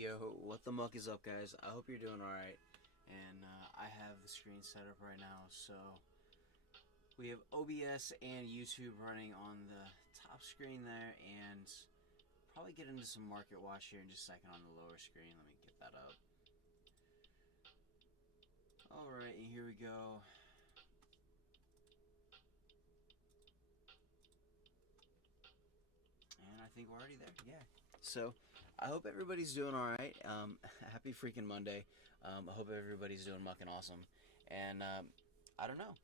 Yo, what the muck is up, guys? I hope you're doing alright. And I have the screen set up right now, so we have OBS and YouTube running on the top screen there, and probably get into some market watch here in just a second on the lower screen. Let me get that up. Alright, here we go. And I think we're already there, yeah. So, I hope everybody's doing alright. Happy freaking Monday. I hope everybody's doing mucking awesome. And, I don't know.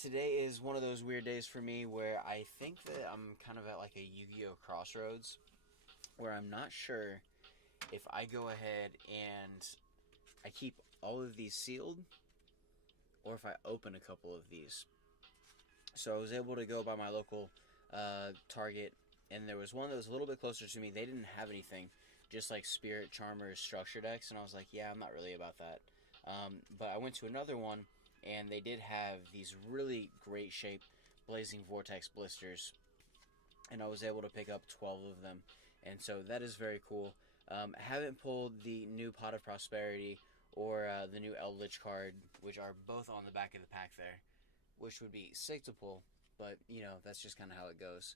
Today is one of those weird days for me where I think that I'm kind of at like a Yu-Gi-Oh! Crossroads, where I'm not sure if I go ahead and I keep all of these sealed, or if I open a couple of these. So I was able to go by my local Target, and there was one that was a little bit closer to me. They didn't have anything, just like Spirit Charmer's structure decks, and I was like, yeah, I'm not really about that. But I went to another one, and they did have these really great shape Blazing Vortex blisters, and I was able to pick up 12 of them, and so that is very cool. I haven't pulled the new Pot of Prosperity or the new Eldritch card, which are both on the back of the pack there, which would be sick to pull, but, you know, that's just kind of how it goes.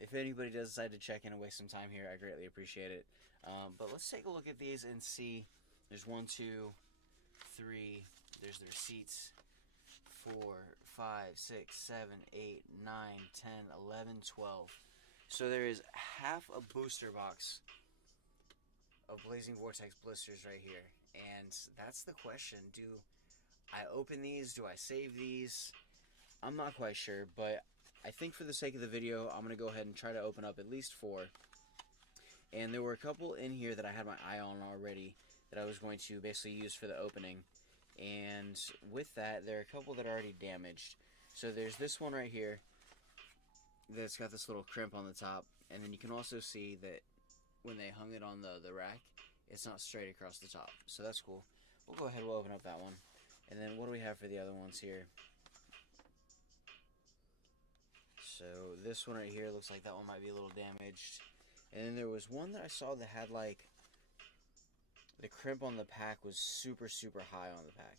If anybody does decide to check in and waste some time here, I greatly appreciate it. But let's take a look at these and see. There's 1, 2, 3. There's the receipts. 4, 5, 6, 7, 8, 9, 10, 11, 12. So there is half a booster box of Blazing Vortex blisters right here. And that's the question. Do I open these? Do I save these? I'm not quite sure, but I think for the sake of the video, I'm going to go ahead and try to open up at least 4. And there were a couple in here that I had my eye on already that I was going to basically use for the opening. And with that, there are a couple that are already damaged. So there's this one right here that's got this little crimp on the top. And then you can also see that when they hung it on the rack, it's not straight across the top. So that's cool. We'll go ahead and we'll open up that one. And then what do we have for the other ones here? So this one right here looks like that one might be a little damaged. And then there was one that I saw that had like the crimp on the pack was super, super high on the pack.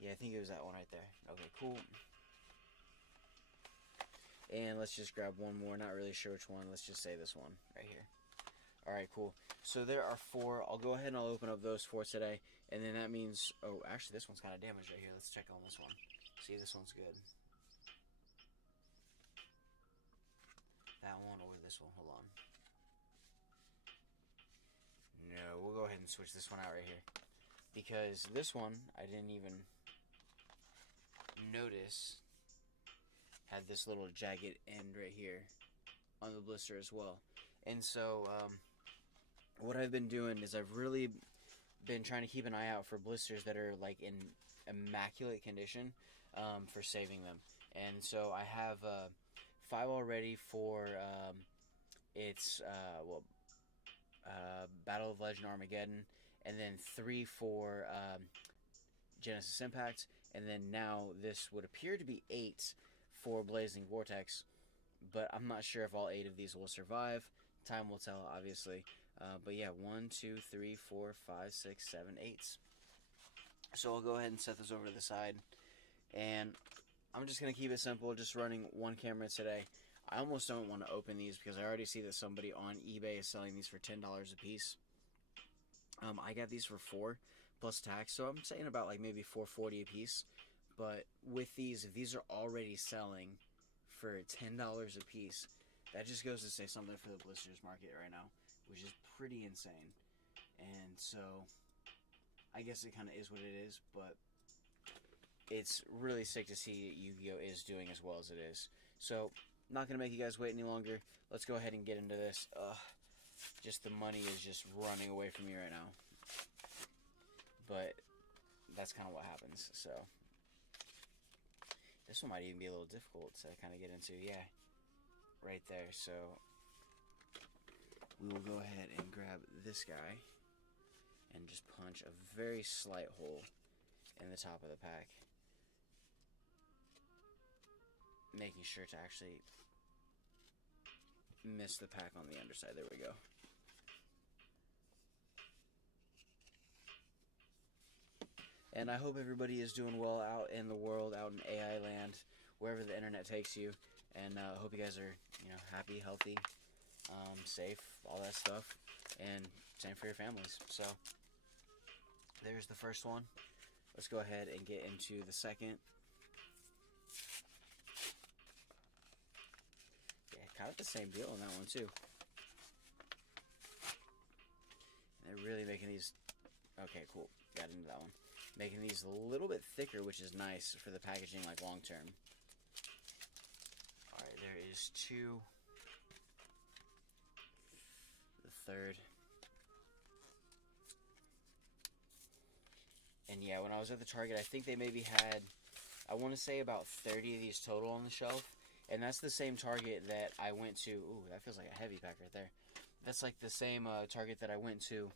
Yeah, I think it was that one right there. Okay, cool. And let's just grab one more. Not really sure which one. Let's just say this one right here. Alright, cool. So there are 4. I'll go ahead and I'll open up those 4 today. And then that means... Oh, actually, this one's kind of damaged right here. Let's check on this one. See, this one's good. That one or this one. Hold on. No, we'll go ahead and switch this one out right here. Because this one, I didn't even notice, had this little jagged end right here on the blister as well. And so, what I've been doing is I've really been trying to keep an eye out for blisters that are like in immaculate condition for saving them. And so I have 5 already for Battle of Legend Armageddon, and then 3 for Genesis Impact, and then now this would appear to be 8 for Blazing Vortex, but I'm not sure if all 8 of these will survive. Time will tell, obviously. But yeah, 1, 2, 3, 4, 5, 6, 7, 8. So I'll go ahead and set this over to the side. And I'm just going to keep it simple, just running one camera today. I almost don't want to open these because I already see that somebody on eBay is selling these for $10 a piece. I got these for 4 plus tax, so I'm saying about like maybe $4.40 a piece. But with these, if these are already selling for $10 a piece, that just goes to say something for the blisters market right now, which is pretty insane. And so, I guess it kind of is what it is, but it's really sick to see that Yu-Gi-Oh! Is doing as well as it is. So, not going to make you guys wait any longer. Let's go ahead and get into this. Just the money is just running away from me right now. But that's kind of what happens, so. This one might even be a little difficult to kind of get into, yeah. Right there, so we will go ahead and grab this guy and just punch a very slight hole in the top of the pack. making sure to actually miss the pack on the underside. There we go. And I hope everybody is doing well out in the world, out in AI land, wherever the internet takes you. And I hope you guys are, happy, healthy, safe, all that stuff. And same for your families. So there's the first one. Let's go ahead and get into the second. Yeah, kind of the same deal on that one too. And they're really making these... Okay, cool. Got into that one. Making these a little bit thicker, which is nice for the packaging, like, long term. Alright, there is two. The third. And yeah, when I was at the Target, I think they maybe had, I want to say about 30 of these total on the shelf. And that's the same Target that I went to. Ooh, that feels like a heavy pack right there. That's like the same Target that I went to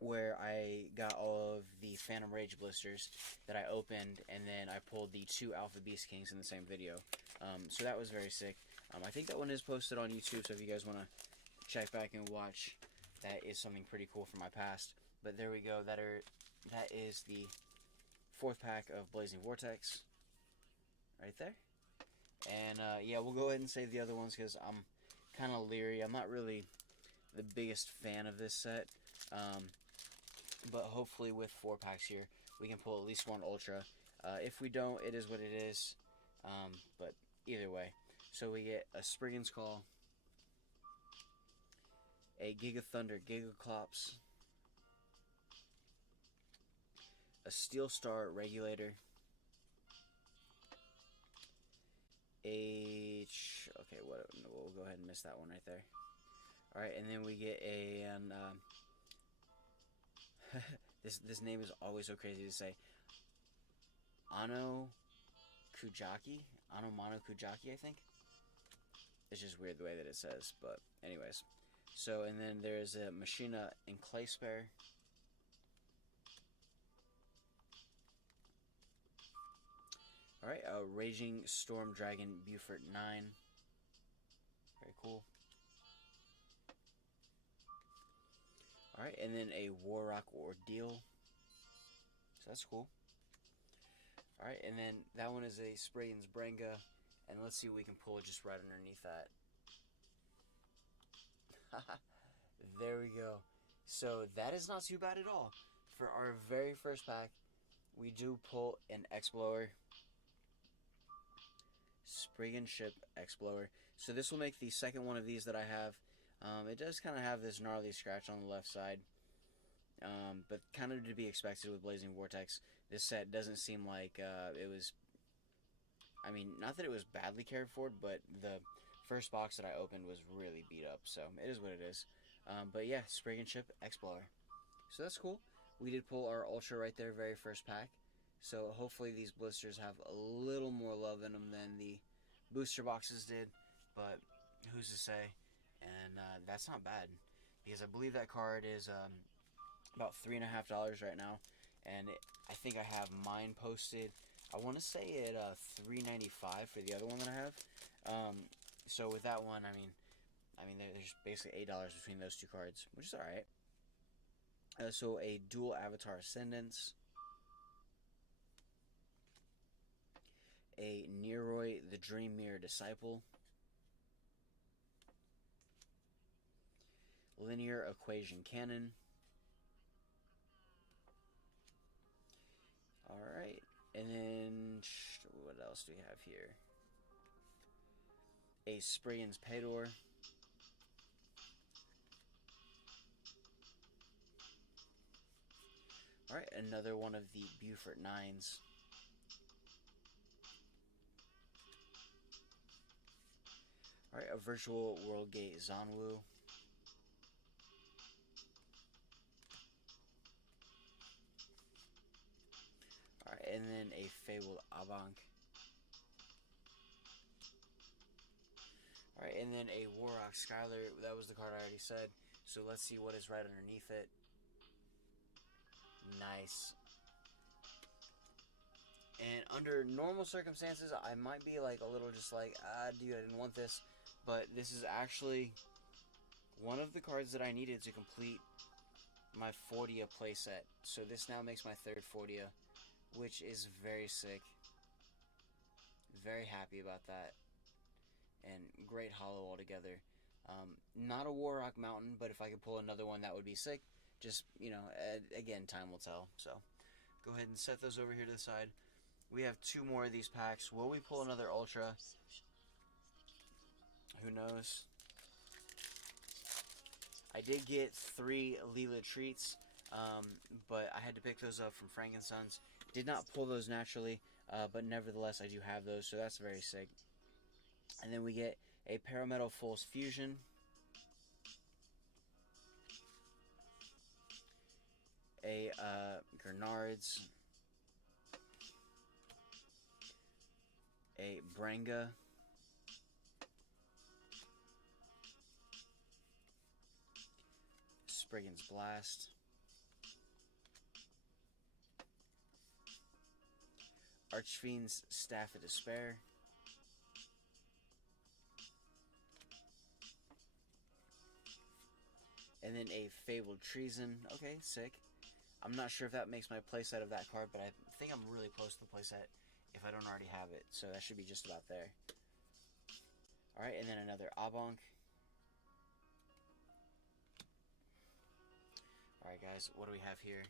where I got all of the Phantom Rage blisters that I opened, and then I pulled the 2 Alpha Beast Kings in the same video. So that was very sick. I think that one is posted on YouTube, so if you guys want to check back and watch, that is something pretty cool from my past. But there we go. That is the 4th pack of Blazing Vortex right there. And yeah, we'll go ahead and save the other ones because I'm kind of leery. I'm not really the biggest fan of this set. But hopefully with 4 packs here, we can pull at least one Ultra. If we don't, it is what it is. But either way. So we get a Spriggan's Call, a Giga Thunder Giga Clops, a Steel Star Regulator, okay, we'll go ahead and miss that one right there. Alright, and then we get this name is always so crazy to say. Mono Kujaki, I think. It's just weird the way that it says, but anyways. So, and then there's a Machina and Clay Spare. Alright, a Raging Storm Dragon Buford 9. Very cool. Alright, and then a Warrock Ordeal. So that's cool. Alright, and then that one is a Sprayton's Brenga. And let's see what we can pull just right underneath that. There we go. So that is not too bad at all. For our very first pack, we do pull an X-Blower. Spriggan Ship X-Blower. So this will make the second one of these that I have. It does kind of have this gnarly scratch on the left side. But kind of to be expected with Blazing Vortex. This set doesn't seem like it was... I mean, not that it was badly cared for, but the first box that I opened was really beat up. So it is what it is. But yeah, Spriggan Ship X-Blower. So that's cool. We did pull our Ultra right there, very first pack. So hopefully these blisters have a little more love in them than the booster boxes did. But who's to say? And that's not bad. Because I believe that card is about $3.50 right now. And I think I have mine posted, I want to say at $3.95 for the other one that I have. So with that one, I mean there's basically $8 between those two cards, which is alright. So a Dual Avatar Ascendance, a Neroi the Dream Mirror Disciple, Linear Equation Cannon. Alright, and then what else do we have here? A Sprayton's Pedor. Alright, another one of the Buford 9s. Alright, a Virtual World Gate Zanwu. Alright, and then a Fabled Abank. Alright, and then a Warrock Skylar. That was the card I already said. So let's see what is right underneath it. Nice. And under normal circumstances, I might be like a little just like, dude, I didn't want this. But this is actually one of the cards that I needed to complete my 40th playset. So this now makes my third 40th, which is very sick. Very happy about that. And great holo altogether. Not a Warrock Mountain, but if I could pull another one, that would be sick. Just, you know, again, time will tell. So go ahead and set those over here to the side. We have 2 more of these packs. Will we pull another Ultra? Who knows? I did get 3 Leela treats, but I had to pick those up from Frankensons. Did not pull those naturally, but nevertheless, I do have those, so that's very sick. And then we get a Parametal Fulls Fusion, a Grenards, a Brenga, Spriggan's Blast, Archfiend's Staff of Despair, and then a Fabled Treason. Okay, sick. I'm not sure if that makes my playset of that card, but I think I'm really close to the playset if I don't already have it, so that should be just about there. Alright, and then another Abonk. Alright guys, what do we have here?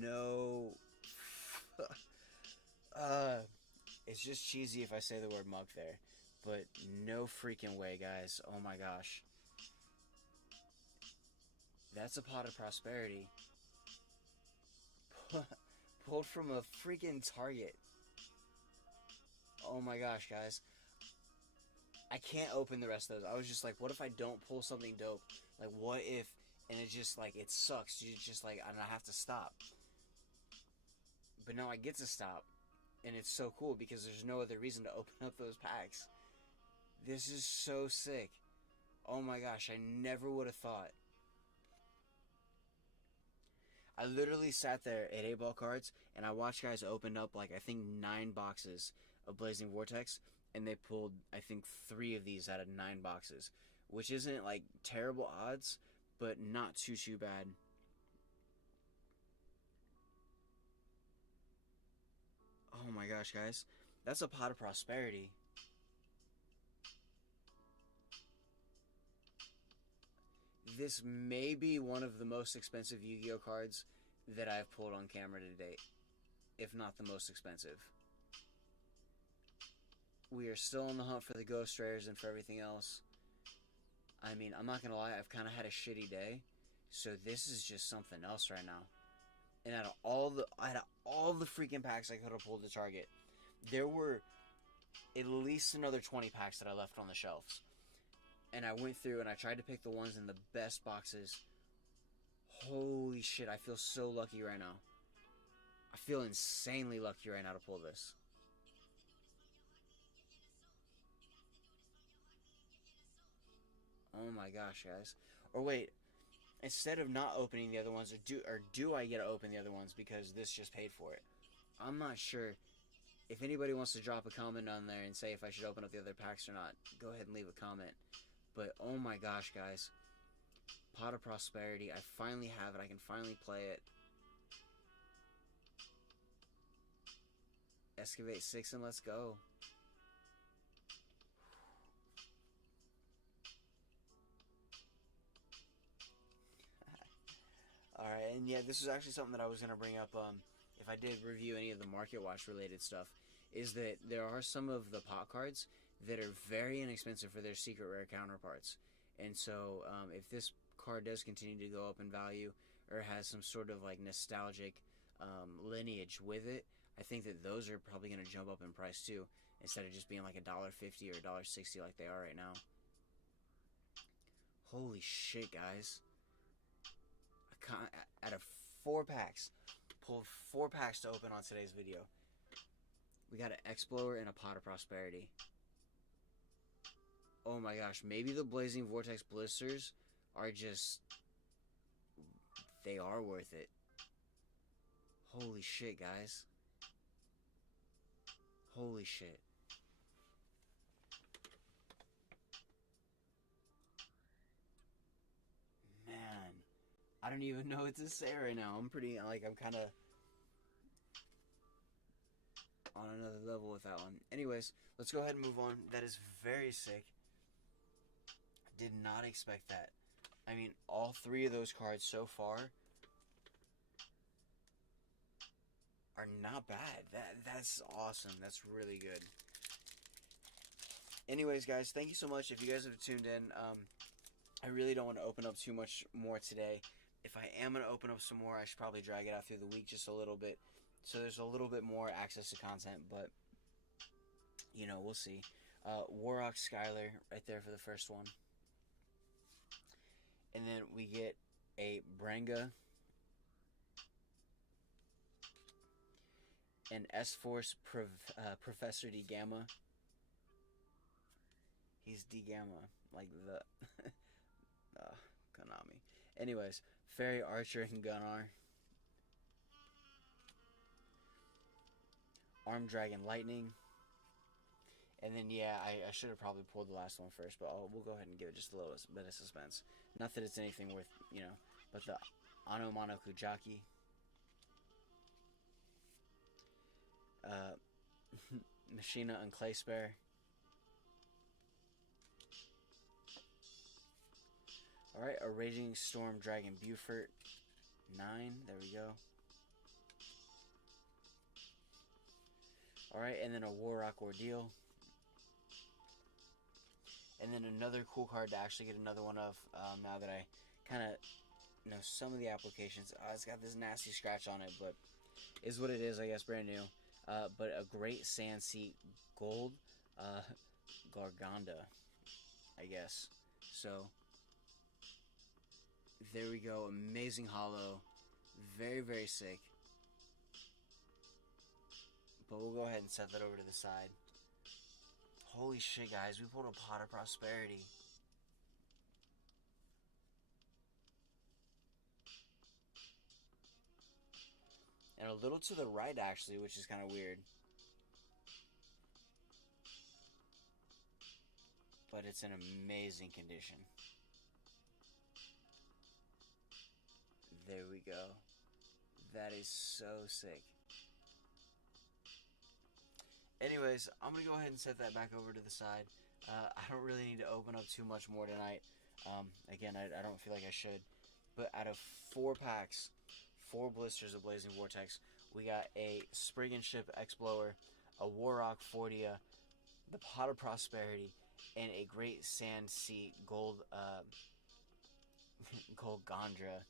No. It's just cheesy if I say the word mug there. But no freaking way, guys. Oh my gosh. That's a Pot of Prosperity. Pulled from a freaking Target. Oh my gosh, guys. I can't open the rest of those. I was just like, what if I don't pull something dope? Like, what if... And it's just like, it sucks. It's just like, and I have to stop. But now I get to stop. And it's so cool because there's no other reason to open up those packs. This is so sick. Oh my gosh, I never would have thought. I literally sat there at 8-ball cards and I watched guys open up like I think 9 boxes of Blazing Vortex, and they pulled I think 3 of these out of 9 boxes, which isn't like terrible odds, but not too bad. Oh my gosh, guys. That's a Pot of Prosperity. This may be one of the most expensive Yu-Gi-Oh cards that I've pulled on camera to date, if not the most expensive. We are still on the hunt for the Ghost Rares and for everything else. I mean, I'm not gonna lie, I've kind of had a shitty day, so this is just something else right now. And out of all the freaking packs I could have pulled to Target, there were at least another 20 packs that I left on the shelves. And I went through and I tried to pick the ones in the best boxes. Holy shit, I feel so lucky right now. I feel insanely lucky right now to pull this. Oh my gosh, guys. Or wait, instead of not opening the other ones, or do I get to open the other ones because this just paid for it? I'm not sure. If anybody wants to drop a comment on there and say if I should open up the other packs or not, go ahead and leave a comment. But oh my gosh, guys. Pot of Prosperity. I finally have it. I can finally play it. Excavate 6 and let's go. Alright, and yeah, this is actually something that I was going to bring up if I did review any of the Market Watch related stuff, is that there are some of the pot cards that are very inexpensive for their secret rare counterparts. And so if this card does continue to go up in value or has some sort of like nostalgic lineage with it, I think that those are probably going to jump up in price too, instead of just being like $1.50 or $1.60 like they are right now. Holy shit, guys. Out of 4 packs. Pulled 4 packs to open on today's video. We got an X-Blower and a Pot of Prosperity. Oh my gosh, maybe the Blazing Vortex Blisters are just... they are worth it. Holy shit, guys. Holy shit. Man, I don't even know what to say right now. I'm kind of on another level with that one. Anyways, let's go ahead and move on. That is very sick. Did not expect that. I mean, all 3 of those cards so far are not bad. That's awesome. That's really good. Anyways, guys, thank you so much. If you guys have tuned in, I really don't want to open up too much more today. If I am going to open up some more, I should probably drag it out through the week just a little bit, so there's a little bit more access to content, but, you know, we'll see. Warrock Skylar right there for the first one. And then we get a Brenga, an S-Force Professor D Gamma. He's D Gamma, like the Konami. Anyways, Fairy Archer and Gunnar. Arm Dragon Lightning. And then, yeah, I should have probably pulled the last one first, but we'll go ahead and give it just a little bit of suspense. Not that it's anything worth, you know, but the Anomano Kujaki. Machina and Clayspear. Alright, a Raging Storm Dragon Beaufort. 9, there we go. Alright, and then a Warrock Ordeal. And then another cool card to actually get another one of, now that I kind of know some of the applications. It's got this nasty scratch on it, but is what it is, I guess, brand new. But a great Sand Seat Gold Garganda, I guess. So, there we go. Amazing holo. Very, very sick. But we'll go ahead and set that over to the side. Holy shit, guys. We pulled a Pot of Prosperity. And a little to the right, actually, which is kind of weird. But it's in amazing condition. There we go. That is so sick. Anyways, I'm going to go ahead and set that back over to the side. I don't really need to open up too much more tonight. Again, I don't feel like I should. But out of 4 packs, 4 blisters of Blazing Vortex, we got a Spriggan Ship X-Blower, a Warrock Fortia, the Pot of Prosperity, and a Great Sand Seat Gold, Gold Gondra.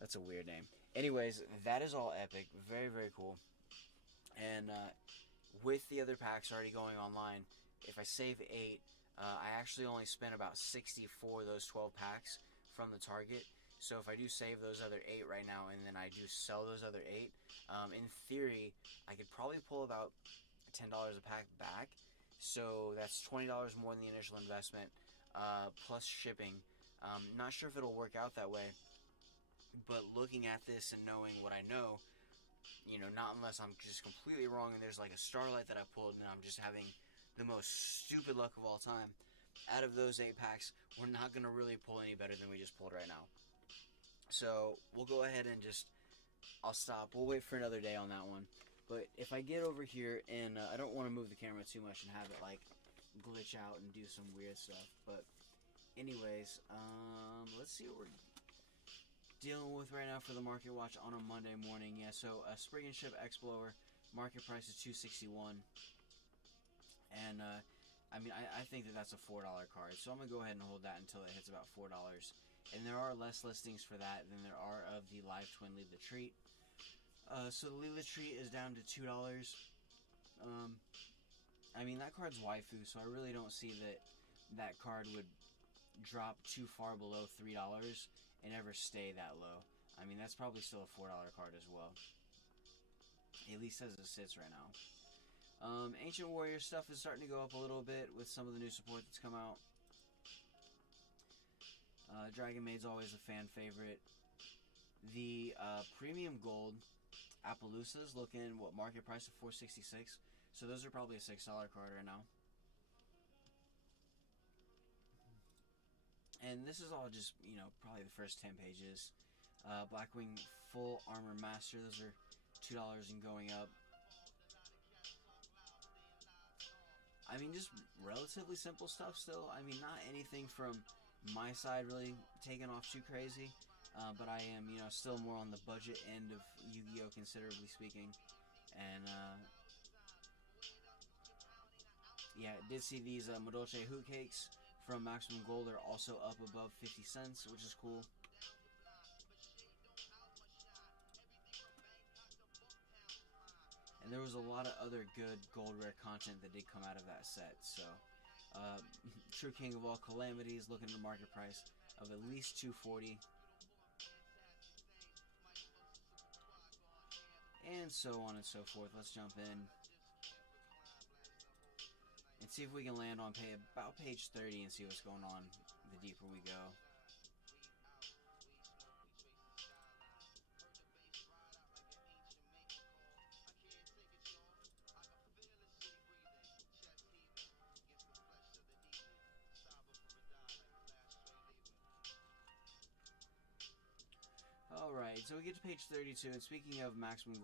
That's a weird name. Anyways, that is all epic. Very, very cool. And, with the other packs already going online, if I save 8, I actually only spent about 60 for those 12 packs from the target. So if I do save those other 8 right now and then I do sell those other 8, in theory, I could probably pull about $10 a pack back. So that's $20 more than the initial investment, plus shipping. Not sure if it'll work out that way, but looking at this and knowing what I know, you know, not unless I'm just completely wrong and there's like a Starlight that I pulled and I'm just having the most stupid luck of all time. Out of those 8 packs, we're not going to really pull any better than we just pulled right now. So, we'll go ahead and just, I'll stop. We'll wait for another day on that one. But if I get over here and I don't want to move the camera too much and have it like glitch out and do some weird stuff. But anyways, let's see what we're dealing with right now for the market watch on a Monday morning. Yeah, so a Spriggan Ship X-Blower, market price is $261, and I mean, I think that that's a $4 card, so I'm gonna go ahead and hold that until it hits about $4. And there are less listings for that than there are of the Live Twin Lead the Treat. So the Lead the Treat is down to $2. I mean, that card's waifu, so I really don't see that that card would drop too far below $3 and ever stay that low. I mean, that's probably still a $4 card as well. At least as it sits right now. Ancient Warrior stuff is starting to go up a little bit with some of the new support that's come out. Dragon Maid's always a fan favorite. The Premium Gold Appaloosas looking, what, market price of $466. So those are probably a $6 card right now. And this is all just, you know, probably the first 10 pages. Blackwing Full Armor Master, those are $2 and going up. I mean, just relatively simple stuff still. I mean, not anything from my side really taking off too crazy. But I am, you know, still more on the budget end of Yu-Gi-Oh! Considerably speaking. And, yeah, did see these Madolche Hoot Cakes from Maximum Gold are also up above 50 cents, which is cool. And there was a lot of other good gold rare content that did come out of that set. So, True King of All Calamities looking at a market price of at least $240. And so on and so forth. Let's jump in and see if we can land on about page 30 and see what's going on the deeper we go. Alright, so we get to page 32, and speaking of Maximum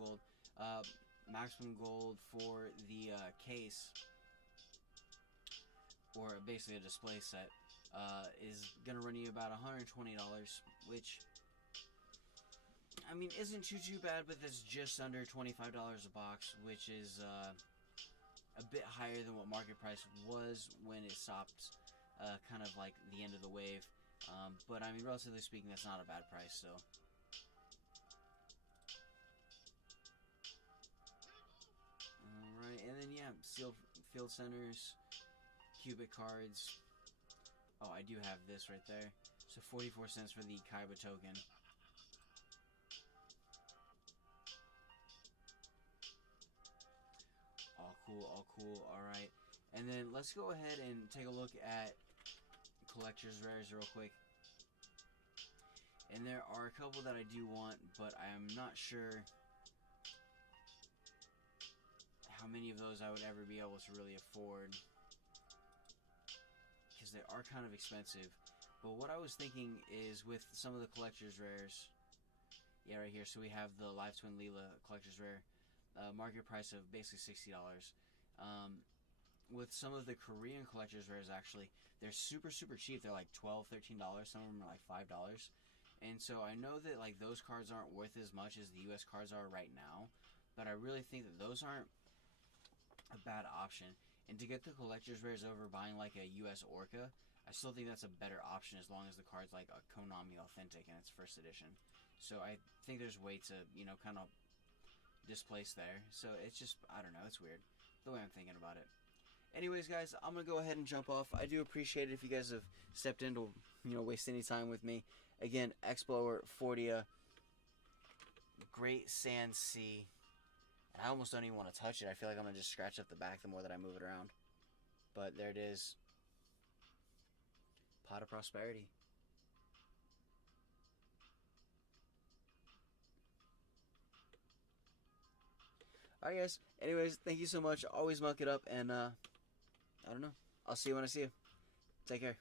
Gold for the case, or basically a display set, is going to run you about $120, which, I mean, isn't too bad, but that's just under $25 a box, which is a bit higher than what market price was when it stopped kind of like the end of the wave. But I mean, relatively speaking, that's not a bad price, so. Alright, and then yeah, sealed field centers, cubic cards. Oh, I do have this right there. So 44 cents for the Kaiba token. All cool, alright. And then let's go ahead and take a look at collector's rares real quick. And there are a couple that I do want, but I am not sure how many of those I would ever be able to really afford, because they are kind of expensive. But what I was thinking is with some of the collector's rares, yeah, right here, so we have the Live Twin Leela collector's rare, market price of basically $60. With some of the Korean collector's rares, actually, they're super cheap. They're like $12, $13. Some of them are like $5. And so I know that like those cards aren't worth as much as the US cards are right now, but I really think that those aren't a bad option. And to get the collector's rares over buying like a US Orca, I still think that's a better option as long as the card's like a Konami Authentic and it's first edition. So I think there's a way to, you know, kind of displace there. So it's just, I don't know, it's weird the way I'm thinking about it. Anyways, guys, I'm going to go ahead and jump off. I do appreciate it if you guys have stepped in to, you know, waste any time with me. Again, Explorer, Fortia, Great Sand Sea. And I almost don't even want to touch it. I feel like I'm going to just scratch up the back the more that I move it around. But there it is. Pot of Prosperity. Alright, guys. Anyways, thank you so much. Always muck it up. And, I don't know. I'll see you when I see you. Take care.